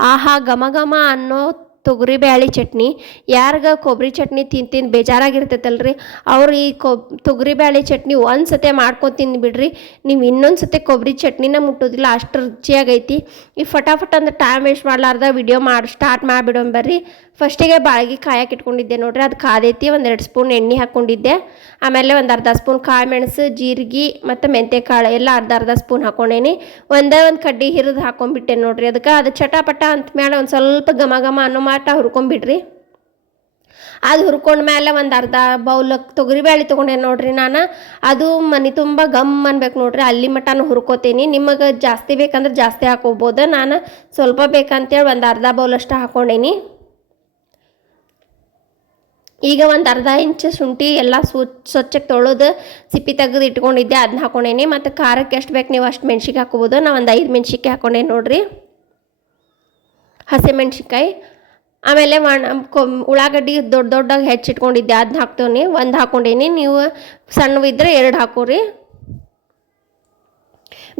ಆಹಾ ಘಮ ಘಮ ಅನ್ನೋ ತೊಗರಿ ಬ್ಯಾಳಿ ಚಟ್ನಿ. ಯಾರ್ಗ ಕೊಬ್ಬರಿ ಚಟ್ನಿ ತಿಂದು ತಿಂದು ಬೇಜಾರಾಗಿರ್ತೈತಲ್ರಿ? ಅವ್ರು ಈ ಕೊಬ್, ತೊಗರಿ ಬ್ಯಾಳಿ ಚಟ್ನಿ ಒಂದು ಸತೆ ಮಾಡ್ಕೊಂಡು ಬಿಡ್ರಿ. ನೀವು ಇನ್ನೊಂದು ಸತೆ ಕೊಬ್ಬರಿ ಚಟ್ನಿನ ಮುಟ್ಟೋದಿಲ್ಲ, ಅಷ್ಟು ರುಚಿಯಾಗೈತಿ. ಈ ಫಟಾಫಟ್ ಅಂದ್ರೆ ಟೈಮ್ ವೇಸ್ಟ್ ಮಾಡ್ಲಾರ್ದ ವಿಡಿಯೋ ಮಾಡಿ ಸ್ಟಾರ್ಟ್ ಮಾಡಿಬಿಡೋಣ ಬರ್ರಿ. ಫಸ್ಟಿಗೆ ಬಾಳ್ಗಿ ಕಾಯಕ್ಕೆ ಇಟ್ಕೊಂಡಿದ್ದೆ ನೋಡ್ರಿ, ಅದು ಕಾದೈತಿ ಒಂದೆರಡು ಸ್ಪೂನ್ ಎಣ್ಣೆ ಹಾಕ್ಕೊಂಡಿದ್ದೆ ಆಮೇಲೆ ಒಂದು ಅರ್ಧ ಸ್ಪೂನ್ ಕಾಳು ಮೆಣಸು, ಜೀರಿಗೆ ಮತ್ತು ಮೆಂತ್ಯಕಾಳು ಎಲ್ಲ ಅರ್ಧ ಅರ್ಧ ಸ್ಪೂನ್ ಹಾಕೊಂಡೇನಿ. ಒಂದೇ ಒಂದು ಕಡ್ಡಿ ಹಿರಿದು ಹಾಕೊಂಡ್ಬಿಟ್ಟೆ ನೋಡ್ರಿ ಅದಕ್ಕೆ ಅದು ಚಟಾಪಟ ಅಂತ ಮೇಲೆ ಒಂದು ಸ್ವಲ್ಪ ಘಮ ಘಮ ಅನ್ನೋ ಮಾಟ ಹುರ್ಕೊಂಬಿಡ್ರಿ. ಅದು ಹುರ್ಕೊಂಡ ಮೇಲೆ ಒಂದು ಅರ್ಧ ಬೌಲ್ ತೊಗರಿಬೇಳೆ ತೊಗೊಂಡೆ ನೋಡ್ರಿ ನಾನು. ಅದು ಮನೆ ತುಂಬ ಗಮ್ ಅನ್ಬೇಕು ನೋಡ್ರಿ, ಅಲ್ಲಿ ಮಟನೂ ಹುರ್ಕೋತೀನಿ. ನಿಮಗೆ ಜಾಸ್ತಿ ಬೇಕಂದ್ರೆ ಜಾಸ್ತಿ ಹಾಕೋಬೋದು. ನಾನು ಸ್ವಲ್ಪ ಬೇಕಂತೇಳಿ ಒಂದು ಅರ್ಧ ಬೌಲ್ ಅಷ್ಟು ಹಾಕೊಂಡೇನಿ. ಈಗ ಒಂದು ಅರ್ಧ ಇಂಚ್ ಶುಂಠಿ ಎಲ್ಲ ಸ್ವ ಸ್ವಚ್ಛಕ್ಕೆ ತೊಳೆದು ಸಿಪ್ಪಿ ತೆಗೆದು ಇಟ್ಕೊಂಡಿದ್ದೆ ಅದನ್ನ ಹಾಕೊಂಡೇನಿ. ಮತ್ತು ಖಾರಕ್ಕೆ ಎಷ್ಟು ಬೇಕು ನೀವು ಅಷ್ಟು ಮೆಣ್ಸಿಗೆ ಹಾಕೋಬೋದು ನಾ ಒಂದು ಐದು ಮೆಣ್ಸಿಕಾಯಿ ಹಾಕೊಂಡೇನಿ ನೋಡಿರಿ. ಹಸಿಮೆಣ್ಸಿಕಾಯಿ ಆಮೇಲೆ ಉಳ್ಳಾಗಡ್ಡಿ ದೊಡ್ಡ ದೊಡ್ಡಾಗಿ ಹೆಚ್ಚಿಟ್ಕೊಂಡಿದ್ದೆ. ಅದನ್ನ ಹಾಕ್ತೇವೆ ಒಂದು ಹಾಕೊಂಡೇನಿ. ನೀವು ಸಣ್ಣವಿದ್ರೆ ಎರಡು ಹಾಕೋರಿ.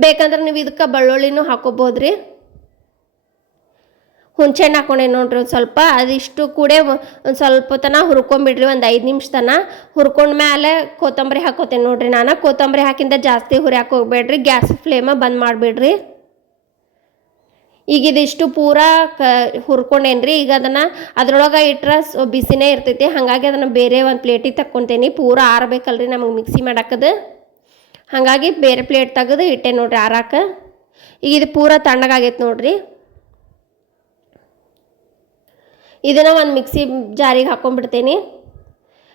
ಬೇಕಂದ್ರೆ ನೀವು ಇದಕ್ಕೆ ಬೆಳ್ಳುಳ್ಳಿನೂ ಹಾಕೋಬೋದು ಹುಣ್ಸೆಹಣ್ಣು ಹಾಕೊಂಡೇನಿ ನೋಡ್ರಿ ಒಂದು ಸ್ವಲ್ಪ. ಅದಿಷ್ಟು ಕೂಡ ಒಂದು ಸ್ವಲ್ಪ ತನ ಹುರ್ಕೊಂಬಿಡ್ರಿ. ಒಂದು ಐದು ನಿಮಿಷ ತನ ಹುರ್ಕೊಂಡ ಮೇಲೆ ಕೊತ್ತಂಬರಿ ಹಾಕೋತೇನೆ ನೋಡ್ರಿ ನಾನು. ಕೊತ್ತಂಬರಿ ಹಾಕಿಂದ ಜಾಸ್ತಿ ಹುರಿಯಾಕೆ ಹೋಗ್ಬೇಡ್ರಿ. ಗ್ಯಾಸ್ ಫ್ಲೇಮ ಬಂದ್ ಮಾಡಿಬಿಡ್ರಿ. ಈಗ ಇದಿಷ್ಟು ಪೂರ ಕ ಹುರ್ಕೊಂಡೇನ್ರಿ. ಈಗ ಅದನ್ನು ಅದ್ರೊಳಗೆ ಇಟ್ರೆ ಬಿಸಿನೇ ಇರ್ತೈತಿ. ಹಾಗಾಗಿ ಅದನ್ನು ಬೇರೆ ಒಂದು ಪ್ಲೇಟಿಗೆ ತಕ್ಕೊತೇನಿ. ಪೂರ ಆರಬೇಕಲ್ರಿ ನಮಗೆ ಮಿಕ್ಸಿ ಮಾಡಾಕದು. ಹಾಗಾಗಿ ಬೇರೆ ಪ್ಲೇಟ್ ತೆಗೆದು ಇಟ್ಟೆ ನೋಡ್ರಿ ಆರಾಕ. ಈಗ ಇದು ಪೂರ ತಣ್ಣಗಾಗೈತೆ ನೋಡ್ರಿ. ಇದನ್ನು ಒಂದು ಮಿಕ್ಸಿ ಜಾರಿಗೆ ಹಾಕೊಂಡ್ಬಿಡ್ತೇನೆ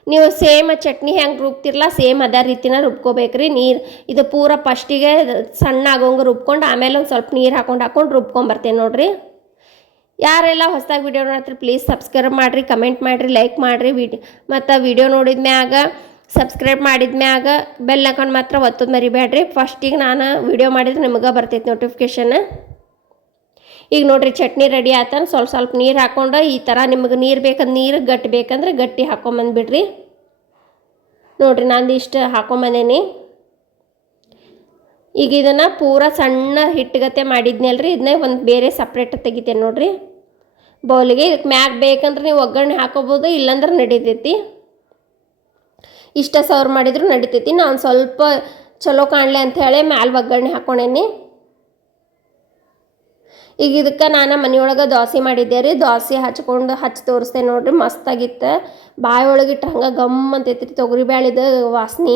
ನೀವು ಸೇಮ್ ಚಟ್ನಿ ಹೆಂಗೆ ರುಬ್ತಿರಲ್ಲ ಸೇಮ್ ಅದೇ ರೀತಿನ ರುಬ್ಕೋಬೇಕ್ರಿ. ನೀರು ಇದು ಪೂರ ಫಸ್ಟಿಗೆ ಸಣ್ಣ ಆಗೋಂಗೆ ರುಬ್ಕೊಂಡು ಆಮೇಲೆ ಒಂದು ಸ್ವಲ್ಪ ನೀರು ಹಾಕೊಂಡು ಹಾಕೊಂಡು ರುಬ್ಕೊಂಬರ್ತೇನೆ ನೋಡಿರಿ. ಯಾರೆಲ್ಲ ಹೊಸದಾಗಿ ವಿಡಿಯೋ ನೋಡ್ತೀರಿ ಪ್ಲೀಸ್ ಸಬ್ಸ್ಕ್ರೈಬ್ ಮಾಡಿರಿ ಕಮೆಂಟ್ ಮಾಡಿರಿ ಲೈಕ್ ಮಾಡಿರಿ. ವಿಡಿ ಮತ್ತು ವಿಡಿಯೋ ನೋಡಿದ ಮ್ಯಾಗ ಸಬ್ಸ್ಕ್ರೈಬ್ ಮಾಡಿದ ಮ್ಯಾಗ ಬೆಲ್ ಹಾಕೊಂಡು ಮಾತ್ರ ಒತ್ತೋದು ಮರಿಬೇಡ್ರಿ ಫಸ್ಟಿಗೆ ನಾನು ವಿಡಿಯೋ ಮಾಡಿದ್ರೆ ನಿಮಗೆ ಬರ್ತೈತೆ ನೋಟಿಫಿಕೇಷನ್ ಈಗ ನೋಡ್ರಿ ಚಟ್ನಿ ರೆಡಿ ಆತನ ಸ್ವಲ್ಪ ಸ್ವಲ್ಪ ನೀರು ಹಾಕೊಂಡು ಈ ಥರ ನಿಮಗೆ ನೀರು ಬೇಕಂದ್ರೆ ನೀರು, ಗಟ್ಟಿ ಬೇಕಂದ್ರೆ ಗಟ್ಟಿ ಹಾಕೊಂಬಂದ್ಬಿಡ್ರಿ ನೋಡ್ರಿ ನಾನು ಇಷ್ಟು ಹಾಕೊಂಬಂದೇನಿ. ಈಗ ಇದನ್ನು ಪೂರ ಸಣ್ಣ ಹಿಟ್ಟುಗತೆ ಮಾಡಿದ್ನಲ್ರಿ ಇದನ್ನೇ ಒಂದು ಬೇರೆ ಸಪ್ರೇಟ್ ತೆಗಿತೇನೆ ನೋಡ್ರಿ. ಬೌಲಿಗೆ ಇದಕ್ಕೆ ಮ್ಯಾಗ ಬೇಕಂದ್ರೆ ನೀವು ಒಗ್ಗರಣೆ ಹಾಕೋಬೋದು, ಇಲ್ಲಾಂದ್ರೆ ನಡೀತೈತಿ. ಇಷ್ಟ ಸರ್ವ್ ಮಾಡಿದ್ರು ನಡಿತೈತಿ. ನಾನು ಸ್ವಲ್ಪ ಚಲೋ ಕಾಣಲೆ ಅಂತ ಹೇಳಿ ಮ್ಯಾಲೆ ಒಗ್ಗರಣೆ ಹಾಕೊಂಡೇನಿ. ಈಗ ಇದಕ್ಕೆ ನಾನು ಮನೆಯೊಳಗೆ ದೋಸೆ ಮಾಡಿದ್ದೆ ರೀ. ದೋಸೆ ಹಚ್ಕೊಂಡು ಹಚ್ಚಿ ತೋರಿಸ್ದೆ ನೋಡ್ರಿ. ಮಸ್ತಾಗಿತ್ತು. ಬಾಯಿ ಒಳಗಿಟ್ಟು ಹಂಗೆ ಗಮ್ ಅಂತೈತಿ ರೀ ತೊಗರಿ ಬ್ಯಾಳಿದ ವಾಸನೆ.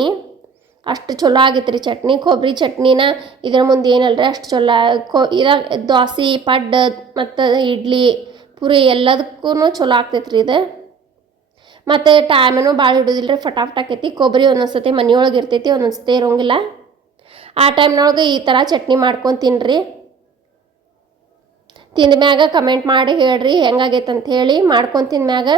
ಅಷ್ಟು ಚಲೋ ಆಗಿತ್ತು ರೀ ಚಟ್ನಿ. ಕೊಬ್ಬರಿ ಚಟ್ನಿನ ಇದ್ರ ಮುಂದೆ ಏನಲ್ರಿ? ಅಷ್ಟು ಚಲೋ ಕೊ ಇದಾಗ ದೋಸೆ ಪಡ್ಡ ಮತ್ತು ಇಡ್ಲಿ, ಪೂರಿ ಎಲ್ಲದಕ್ಕೂ ಚಲೋ ಆಗ್ತೈತೆ ರೀ ಇದು. ಮತ್ತು ಟೈಮೂ ಭಾಳ ಹಿಡಿದಿಲ್ಲ ರೀ ಫಟಾಫಟ್ ಆಕೈತಿ. ಕೊಬ್ಬರಿ ಒಂದೊಂದ್ಸತಿ ಮನೆಯೊಳಗೆ ಇರ್ತೈತಿ ಒಂದೊಂದ್ಸತಿ ಇರೋಂಗಿಲ್ಲ. ಆ ಟೈಮ್ನೊಳಗೆ ಈ ಥರ ಚಟ್ನಿ ಮಾಡ್ಕೊಂಡು ತಿನ್ನಿರಿ ತಿಂದ ಮ್ಯಾಗ ಕಮೆಂಟ್ ಮಾಡಿ ಹೇಳ್ರಿ, ಹೆಂಗಾಗೈತೆ ಅಂತ ಹೇಳಿ ಮಾಡ್ಕೊಂಡು ತಿಂದ ಮ್ಯಾಗ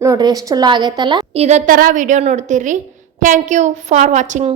ನೋಡ್ರಿ ಎಷ್ಟು ಚಲೋ ಆಗೈತಲ್ಲ. ಇದೇ ಥರ ವಿಡಿಯೋ ನೋಡ್ತೀರಿ. Thank you for watching